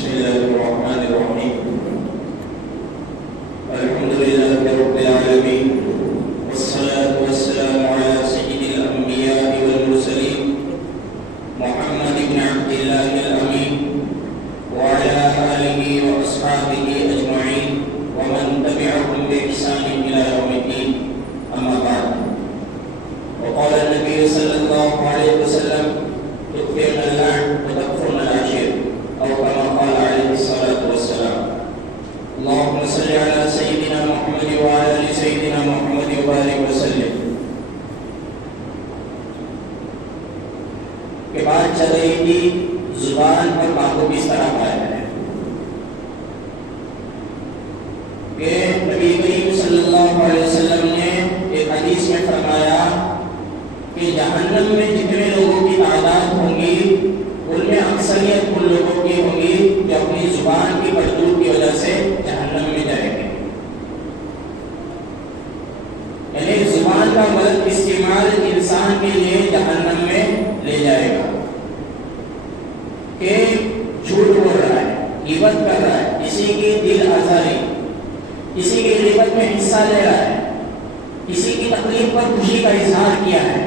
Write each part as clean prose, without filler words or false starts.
بسم الله الرحمن الرحيم. الحمد لله رب العالمين، والصلاة والسلام على سيد الأنبياء والمرسلين محمد بن عبد الله الأمين وعلى آله وأصحابه أجمعين ومن تبعهم بإحسان إلى يوم الدين. أما بعد، وقال النبي صلى الله عليه وسلم: تكفرنا اللعن وتكفرنا العشير، أو كما قال عليه الصلاة والسلام. اللهم صل على سيدنا محمد وعلى آل سيدنا محمد وبارك وسلم. کہ بات چل رہی تھی زبان پر قابو کس طرح پایا ہے کہ نبی کریم صلی اللہ علیہ وسلم نے ایک حدیث میں فرمایا کہ جہنم میں جتنے لوگوں کی تعداد ہوں گی ان میں اکثریت ان لوگوں کی ہوں گی جو اپنی زبان کی کرتوت کی وجہ سے جہنم میں جائیں گے. یعنی زبان کا غلط استعمال انسان کے لیے جہنم میں لے جائے گا. کہ جھوٹ بول رہا ہے، غیبت کر رہا ہے، کسی کی دل آزاری، کسی کی غیبت میں حصہ لے رہا ہے، کسی کی تکلیف پر خوشی کا اظہار کیا ہے،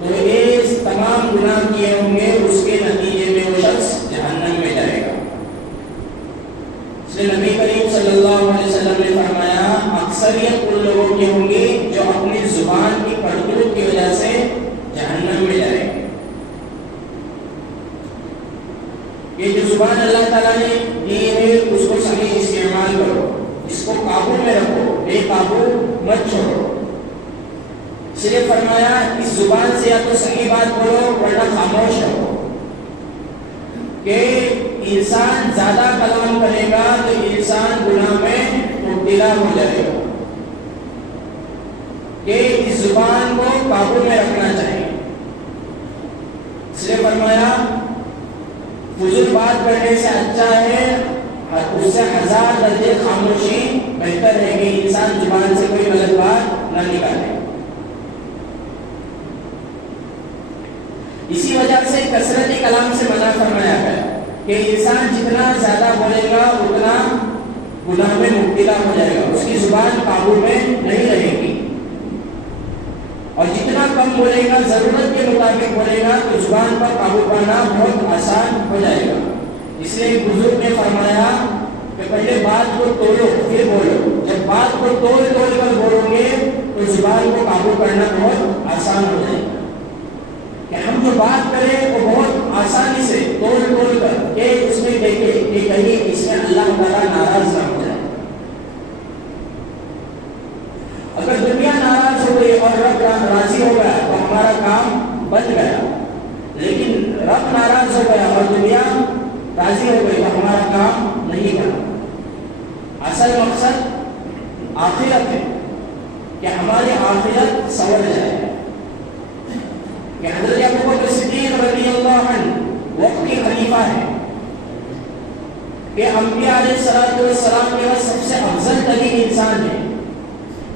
تو یہ تمام گناہ کیے ہوں گے، اس کے نتیجے میں وہ شخص جہنم میں جائے گا. اس لیے نبی کریم صلی اللہ علیہ وسلم نے فرمایا اکثریت ان لوگوں کی ہوں گی جو اپنی زبان کی کرتوت کی وجہ سے جہنم میں جائے گا. یہ جو زبان اللہ تعالیٰ نے دی ہے اس کو صحیح استعمال کرو، اس کو قابو میں رکھو، بے قابو مت چھوڑو. اس لیے فرمایا اس زبان سے یا تو صحیح بات بولو ورنہ خاموش رہو. کہ انسان زیادہ کلام کرے گا تو انسان گناہ میں مبتلا ہو جائے گا. کہ اس زبان کو قابو میں رکھنا چاہیے. اس لیے فرمایا فضول بات کرنے سے اچھا ہے اس سے 1000 درجے خاموشی بہتر ہے کہ انسان زبان سے کوئی غلط بات نہ نکالے. اسی وجہ سے کثرت کلام سے منع فرمایا گیا کہ انسان جتنا زیادہ بولے گا اتنا گناہ میں مبتلا ہو جائے گا، اس کی زبان قابو میں نہیں رہے گی. اور جتنا کم بولے گا، ضرورت کے مطابق بولے گا تو زبان پر قابو پانا بہت آسان ہو جائے گا. اس لیے بزرگ نے فرمایا کہ پہلے بات کو تولو پھر بولو. جب بات کو تول کر بولو گے تو زبان کو قابو کرنا بہت آسان ہو جائے گا. کہ ہم جو بات کریں وہ بہت آسانی سے تول کر کہ اس میں دیکھیں کہ کہیں اس میں اللہ تعالیٰ ناراض نہ ہو جائے. اگر دنیا ناراض ہو گئی اور رب راضی ہو گیا تو ہمارا کام بن گیا. لیکن رب ناراض ہو گیا اور دنیا راضی ہو گئی تو ہمارا کام نہیں بنا. اصل مقصد آخرت ہے کہ ہماری آخرت سنور جائے. کہ حضرت ابوبکر صدیق رضی اللہ عنہ وقت کے خلیفہ ہے کہ انبیاء علیہ السلام کے بعد سب سے افضل ترین انسان ہے.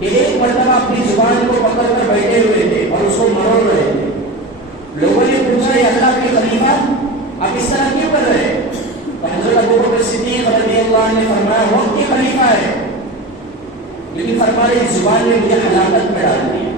کہ ایک مرتبہ اپنی زبان کو پکڑ کر بیٹھے ہوئے تھے اور اس کو مروڑ رہے تھے. لوگوں نے پوچھا یہ اللہ کے خلیفہ آپ اس طرح کیوں کر رہے ہیں؟ تو حضرت ابوبکر صدیق رضی اللہ عنہ نے فرمایا وقت کے خلیفہ ہے لیکن فرمایا اس زبان نے مجھے ہلاکت میں ڈال دیا.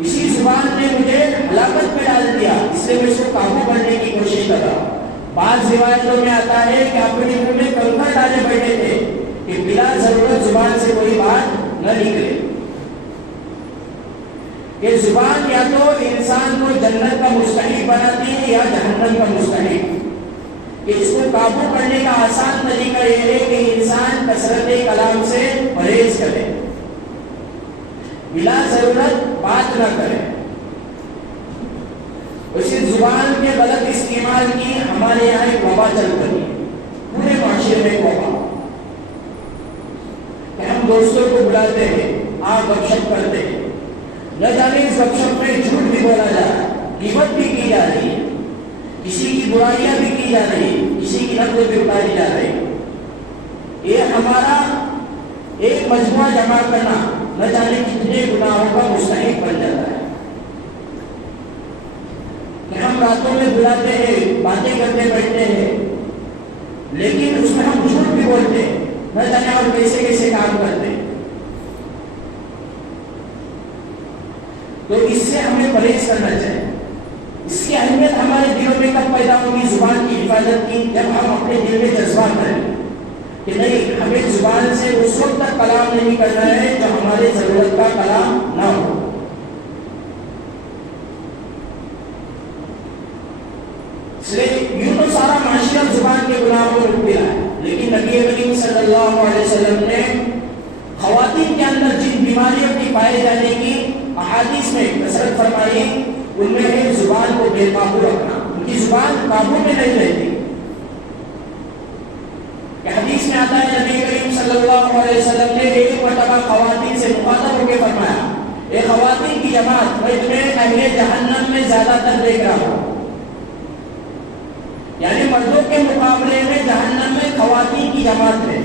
اسی زبان نے مجھے ہلاکت میں ڈال دیا، اس لیے میں اس کو قابو کرنے کی کوشش کر رہا ہوں. بعض روایتوں میں آتا ہے کہ اپنے منہ میں کنکر ڈالے بیٹھے تھے کہ بلا ضرورت زبان سے کوئی بات نہ نکلے. یہ زبان یا تو انسان کو جنت کا مستحق بناتی ہے یا جہنم کا مستحق. کہ اس کو قابو کرنے کا آسان طریقہ یہ ہے کہ انسان کثرت کلام سے پرہیز کرے، بلا ضرورت بات نہ کرے. اسی زبان کے غلط استعمال کی ہمارے یہاں ایک وبا چل رہی ہے، پورے معاشرے میں ایک وبا. کہ ہم دوستوں کو بلاتے ہیں، آپ گپ شپ کرتے ہیں، نہ جانے اس گپ شپ میں جھوٹ بھی بولا جا رہا ہے، غیبت بھی کی جا رہی ہے، کسی کی برائیاں بھی کی جا رہی ہے، کسی کی نقل بھی اتاری جا رہی ہے. یہ ہمارا ایک مجموعہ جمع کرنا نہ جانے کتنے گناہوں کا مستحق بن جاتا ہے. کہ ہم راتوں میں بلاتے ہیں، باتیں کرتے بیٹھتے ہیں، لیکن اس میں ہم جھوٹ بھی بولتے ہیں، نہ جانے اور کیسے کیسے کام کرتے ہیں. تو اس سے ہمیں پرہیز کرنا چاہیے. اس کی اہمیت ہمارے دلوں میں کب پیدا ہوگی؟ زبان کی حفاظت کی، جب ہم اپنے دل میں جذبہ کریں کہ نہیں، ہمیں زبان سے اس وقت تک کلام نہیں کرنا ہے جو ہمارے ضرورت کا کلام نہ ہو. اس لیے یوں تو سارا معاشرہ زبان کے گناہوں میں مبتلا ہے، لیکن نبی کریم صلی اللہ علیہ وسلم نے خواتین کے اندر جن بیماریوں کی پائے جانے کی احادیث میں کثرت فرمائی، ان میں ہے زبان کو بے قابو رکھنا. ان کی زبان قابو میں نہیں رہتی. کہ حدیث میں آتا ہے نبی کریم صلی اللہ علیہ وسلم نے ایک مرتبہ خواتین سے مخاطب ہو کے فرمایا، اے خواتین کی جماعت، میں تمہیں اہل جہنم میں زیادہ تر دیکھ رہا ہوں. یعنی مردوں کے مقابلے میں جہنم میں خواتین کی جماعت ہے.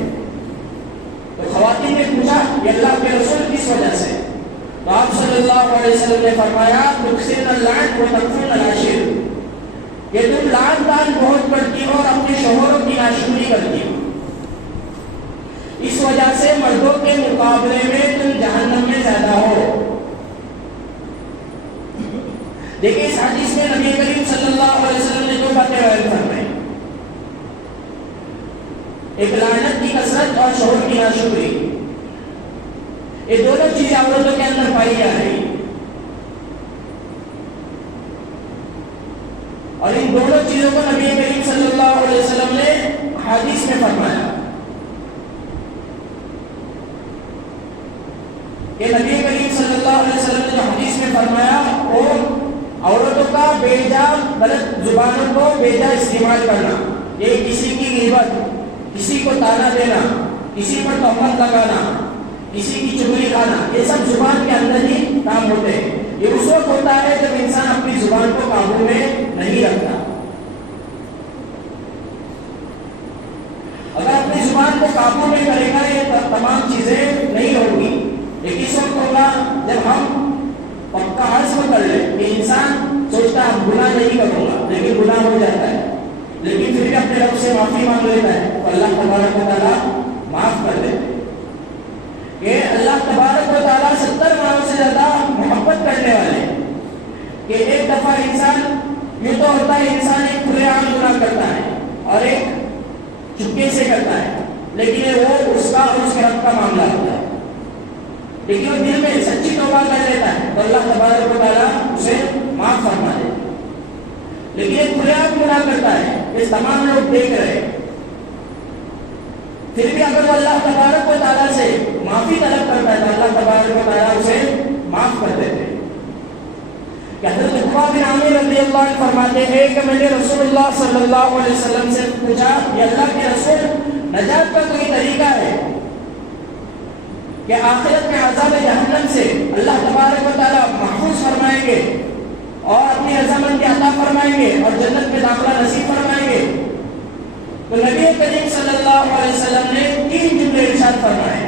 تو خواتین نے پوچھا کہ اللہ کے رسول کس وجہ سے؟ تو آپ صلی اللہ علیہ وسلم نے فرمایا، تکثرن اللعن وتکفرن العشیر، کہ تم لعن طعن بہت کرتی ہو اور اپنے شوہروں کی ناشکری کرتی ہو، اس وجہ سے مردوں کے مقابلے میں تم جہنم میں زیادہ ہو. دیکھیں اس حدیث میں نبی کریم صلی اللہ علیہ وسلم نے دو باتیں بیان فرمائی، ایک لعنت کی کثرت اور شوہر کی ناشکری. یہ دونوں چیزیں عورتوں کے اندر پائی جا رہی ہیں، اور ان دونوں چیزوں کو نبی کریم صلی اللہ علیہ وسلم نے حدیث میں فرمایا کہ نبی کریم صلی اللہ علیہ وسلم نے جو حدیث میں فرمایا وہ عورتوں کا بیجا غلط زبانوں کو بیجا استعمال کرنا، یہ کسی کی غیبت، کسی کو تانا دینا، کسی پر تہمت لگانا، کسی کی چغلی کھانا، یہ سب زبان کے اندر ہی کام ہوتے ہیں. یہ اس وقت ہوتا ہے جب انسان اپنی زبان کو قابو میں نہیں رکھتا. اگر اپنی زبان کو قابو میں کرے گا یہ تمام چیزیں نہیں ہوگی. یہ کس وقت ہوگا؟ جب ہم پکا عزم کر لیں کہ انسان سوچتا ہے گناہ نہیں کروں گا، لیکن گناہ ہو جاتا ہے، لیکن پھر بھی اپنے رب سے معافی مانگ لیتا ہے تو اللہ تبارک و تعالیٰ معاف کر دیتے ہیں. کہ اللہ تبارک و تعالیٰ 70 ماہوں سے زیادہ محبت کرنے والے، کہ ایک دفعہ انسان یہ تو ہوتا ہے انسان ایک کھلے عام گناہ کرتا ہے اور ایک چپکے سے کرتا ہے، لیکن وہ اس کا اور اس کے رب کا معاملہ ہوتا ہے. لیکن وہ دل میں سچی توبہ کر لیتا ہے تو اللہ تبارک و تعالیٰ اسے معاف فرما دیتا ہے. لیکن ایک کھلے عام گناہ کرتا ہے، یہ تمام لوگ دیکھ رہے ہیں، پھر بھی اگر وہ اللہ تبارک و تعالیٰ سے معافی طلب کرتا ہے تو اللہ تبارک و تعالیٰ اسے معاف کر دیتے ہیں. کہ حضرت عقبہ بن عامر رضی اللہ عنہ فرماتے ہیں کہ میں نے رسول اللہ صلی اللہ علیہ وسلم سے پوچھا کہ اللہ کے رسول، نجات کا کوئی طریقہ ہے کہ آخرت میں عذاب جہنم سے اللہ تبارک و تعالیٰ محفوظ فرمائیں گے اور اپنی رضامندی عطا فرمائیں گے اور جنت میں داخلہ نصیب فرمائیں گے؟ تو نبی کریم صلی اللہ علیہ وسلم نے 3 جملے ارشاد فرمائے.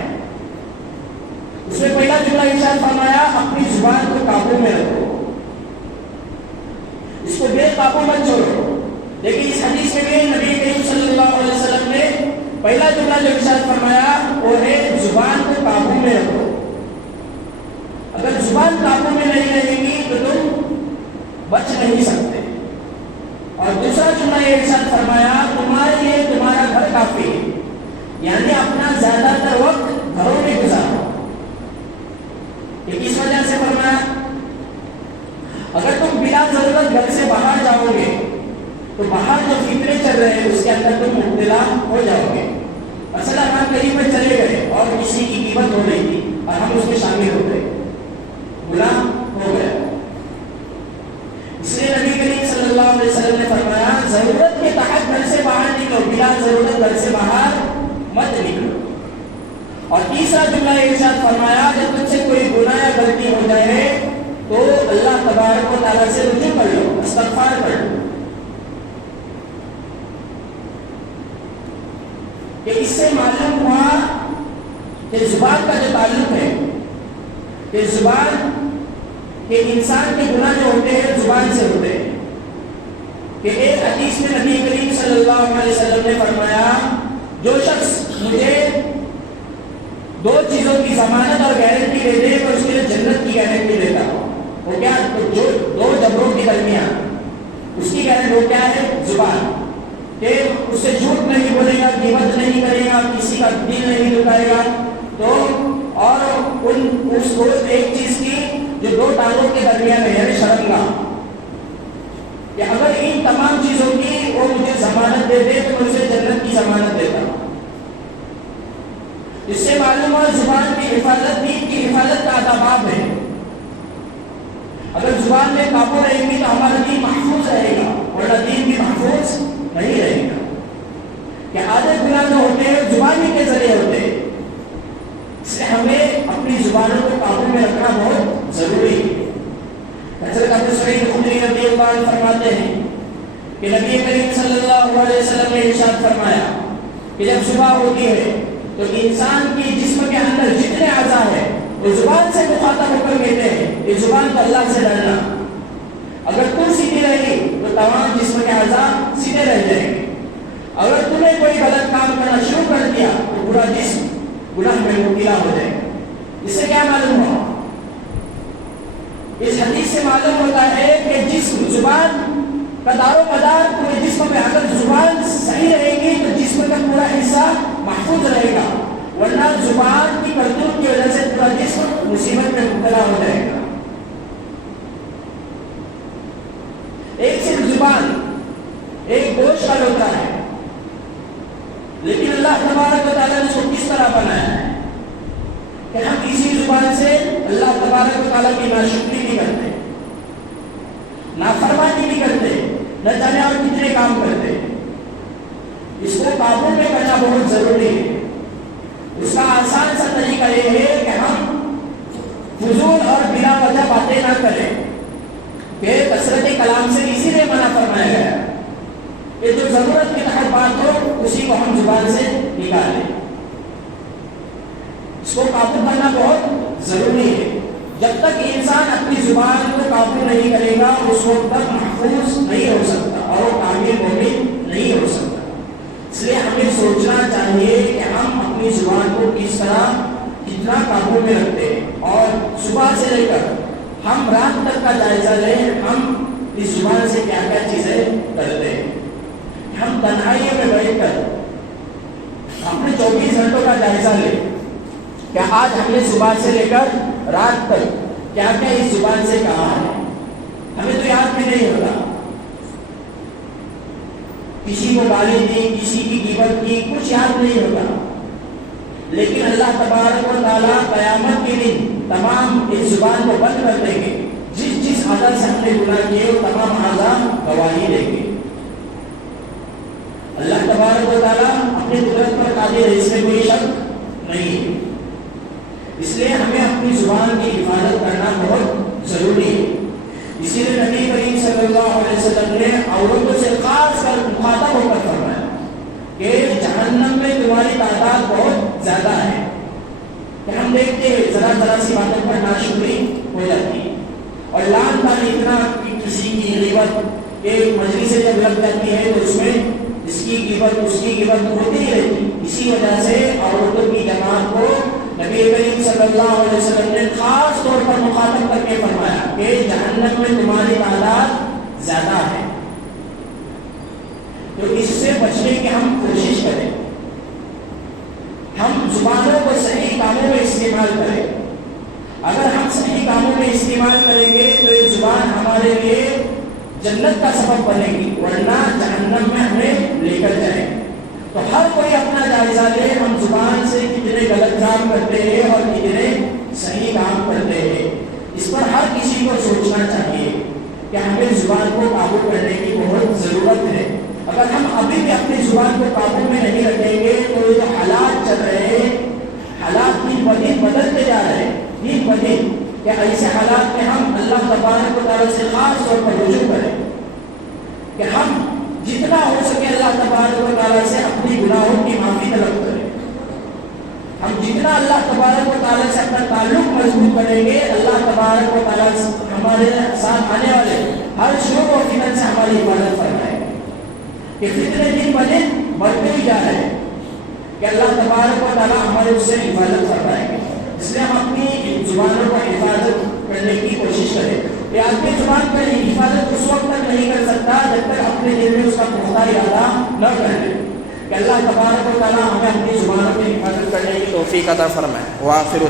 اس میں پہلا جملہ ارشاد فرمایا، اپنی زبان کو قابو میں رکھو، اس کو بے قابو مت چھوڑو. لیکن اس حدیث میں بھی نبی کریم صلی اللہ علیہ وسلم نے پہلا جملہ جو ارشاد فرمایا وہ ہے زبان کو قابو میں رکھو. اگر زبان قابو میں نہیں رہے گی تو تم بچ نہیں سکتے. اور دوسرا جملہ یہ ارشاد فرمایا، تمہارے لیے تمہارا گھر کافی ہے، یعنی اپنا زیادہ تر وقت گھروں میں گزارو. یہ کس وجہ سے فرمایا؟ اگر تم بلا ضرورت گھر سے باہر جاؤ گے تو باہر جو فتنے چل رہے ہیں اس کے اندر تم مبتلا ہو جاؤ گے. مثلا ہم کہیں پہ چلے گئے اور کسی کی قیمت ہو رہی تھی اور ہم اس میں شامل ہو گئے، گناہ ہو گیا. اس لیے نبی کریم صلی اللہ علیہ وسلم نے فرمایا، ضرورت کے تحت گھر سے باہر نکلو، بلا ضرورت گھر سے باہر مت نکلو. اور تیسرا جملہ ارشاد فرمایا، جب تم سے کوئی گناہ یا غلطی ہو جائے تو اللہ تبارک و تعالیٰ سے رجوع کر لو، استغفار کر لو. کہ اس سے معلوم ہوا کہ زبان کا جو تعلق ہے، کہ زبان کہ انسان کے گناہ جو ہوتے ہیں زبان سے ہوتے ہیں. کہ ایک حدیث میں نبی کریم صلی اللہ علیہ وسلم نے فرمایا جو شخص مجھے دو چیزوں کی ضمانت اور گارنٹی دے دے تو اس کے لیے جنت کی گارنٹی دیتا ہوں، وہ کیا؟ جو دو جبروں کے درمیان اس کی گارنٹی وہ کیا ہے؟ زبان، کہ اس سے جھوٹ نہیں بولے گا، غیبت نہیں کرے گا، کسی کا دل نہیں دکھائے گا، تو اور اس کو ایک چیز کی جو دو ٹانگوں کے درمیان ہے یعنی شرمگاہ، کہ اگر ان تمام چیزوں کی وہ مجھے ضمانت دے دے تو مجھے جنت کی ضمانت دیتا ہوں۔ اس سے معلوم ہے زبان کی حفاظت دین کی حفاظت کا آداب ہے۔ اگر زبان میں قابو رہے گی تو ہمارا دین محفوظ رہے گا، ورنہ دین بھی محفوظ نہیں رہے گا۔ کہ عادت گناہ جو ہوتے ہیں زبان ہی کے ذریعے ہوتے ہیں، اس لیے ہمیں اپنی زبانوں کو قابو میں رکھنا بہت ضروری ہے۔ حضرت ابو سعید خدری رضی اللہ عنہ فرماتے ہیں کہ نبی کریم صلی اللہ علیہ وسلم نے ارشاد فرمایا کہ جب صبح ہوتی ہے تو انسان کی جسم کے اندر جتنے اعضاء ہیں وہ زبان سے مخاطب ہو کر کہتے ہیں کہ زبان تو اللہ سے ڈرنا، اگر تم سیدھی رہی تو تمام جسم کے اعضاء سیدھے رہ جائیں گے، اگر تم نے کوئی غلط کام کرنا شروع کر دیا تو پورا جسم گناہ میں مبتلا ہو جائے گا۔ اس سے کیا معلوم ہوا؟ اس حدیث سے معلوم ہوتا ہے کہ جسم زبان کا دار و مدار پورے جسم میں، اگر زبان صحیح رہے گی تو جسم کا پورا حصہ محفوظ رہے گا، ورنہ زبان کی کرتوت کی وجہ سے پورا جسم مصیبت میں مبتلا ہو جائے گا۔ ایک صرف زبان ایک گوشت کا لوٹا ہے، لیکن اللہ تبارک و تعالیٰ نے اس کو کس طرح بنایا ہے کہ ہم اسی زبان سے اللہ تبارک و تعالیٰ کی ناشکری نہیں کرتے، نافرمانی نہیں کرتے، نہ جانے اور کتنے کام کرتے۔ اس کو قابو میں کرنا بہت ضروری ہے۔ اس کا آسان سا طریقہ یہ ہے کہ ہم فضول اور بلا وجہ باتیں نہ کریں، کہ کثرت کلام سے اسی لیے منع فرمایا گیا کہ جو ضرورت کے تحت بات ہو اسی کو ہم زبان سے نکالیں۔ اس کو قابو کرنا بہت ضروری ہے۔ جب تک انسان اپنی زبان کو قابو نہیں کرے گا اس وقت تک محفوظ نہیں ہو سکتا اور وہ کامیاب مومن نہیں ہو سکتا۔ اس لیے ہمیں سوچنا چاہیے کہ ہم اپنی زبان کو کس طرح کتنا قابو میں رکھتے ہیں، اور صبح سے لے کر ہم رات تک کا جائزہ لیں ہم اس زبان سے کیا کیا چیزیں کرتے ہیں۔ ہم تنہائیوں میں بیٹھ کر اپنے 24 گھنٹوں کا جائزہ لیں کہ آج ہم نے صبح سے لے کر رات تک کیا کیا اس زبان سے کہا ہے۔ ہمیں تو یاد بھی نہیں ہوتا، کسی کو گالی دی، کسی کی غیبت کی، کچھ یاد نہیں ہوتا، لیکن اللہ تبارک و تعالیٰ قیامت کے دن تمام اس زبان کو بند کر دیں گے۔ جس اعضاء سے ہم نے گناہ کیے وہ تمام اعضاء گواہی دیں گے۔ اللہ تبارک و تعالیٰ اپنی قدرت پر قادر ہے، اس میں کوئی شک نہیں ہے۔ اس لیے ہمیں اپنی زبان کی حفاظت کرنا بہت ضروری ہے۔ اسی لیے نبی کریم صلی اللہ علیہ وسلم نے عورتوں سے خاص کر مخاطب ہو کر فرمایا کہ جہنم میں تمہاری تعداد بہت زیادہ ہے۔ کہ ہم دیکھتے ہیں ذرا ذرا سی باتوں پر ناشکری ہو جاتی ہے، اور لان تان اتنا کہ کسی کی غیبت ایک مجلس سے جب لگ جاتی ہے تو اس میں اس کی غیبت اس کی غیبت ہوتی ہی رہتی۔ اسی وجہ سے عورتوں کی جماعت کو نبی کریم صلی اللہ علیہ وسلم نے خاص طور پر مخاطب کر کے فرمایا کہ جہنم میں تمہاری تعداد زیادہ ہے۔ تو اس سے بچنے کی ہم کوشش کریں، ہم زبانوں کو صحیح کاموں میں استعمال کریں۔ اگر ہم صحیح کاموں میں استعمال کریں گے تو یہ زبان ہمارے لیے جنت کا سبب بنے گی، ورنہ جہنم میں ہمیں لے کر جائے گی۔ تو ہر کوئی اپنا جائزہ لے، ہم زبان سے کتنے غلط کام کرتے ہیں اور کتنے صحیح کام کرتے ہیں۔ اس پر ہر کسی کو سوچنا چاہیے کہ ہمیں زبان کو قابو کرنے کی بہت ضرورت ہے۔ اگر ہم ابھی بھی اپنی زبان کو قابو میں نہیں رکھیں گے تو یہ جو حالات چل رہے ہیں، حالات دن بدن بدلتے جا رہے ہیں، دن بدن، کہ ایسے حالات میں ہم اللہ تبارک و تعالیٰ سے خاص طور پر رجوع کریں کہ ہم جتنا ہو سکے اللہ تبارک و تعالیٰ سے اپنی گناہوں کی معافی طلب کریں۔ ہم جتنا اللہ تبارک و تعالیٰ سے اپنا تعلق مضبوط کریں گے، اللہ تبارک و تعالیٰ ہمارے ساتھ آنے والے ہر شر و فتن سے ہماری حفاظت فرمائے۔ کہ فتنے دن بنے بڑھتے ہی جا رہے ہیں کہ اللہ تبارک و تعالیٰ ہمارے اس سے حفاظت فرمائیں گے. اس لیے ہم اپنی زبانوں کا حفاظت کرنے کی کوشش کریں. یہ آدمی زبان کا حفاظت اس وقت تک نہیں کر سکتا جب تک اپنے دل میں اس کا پختہ ارادہ نہ کر لے کہ اللہ تبارک و تعالیٰ ہمیں اپنی زبانوں کی حفاظت کرنے کی توفیق عطا فرمائے. وآخر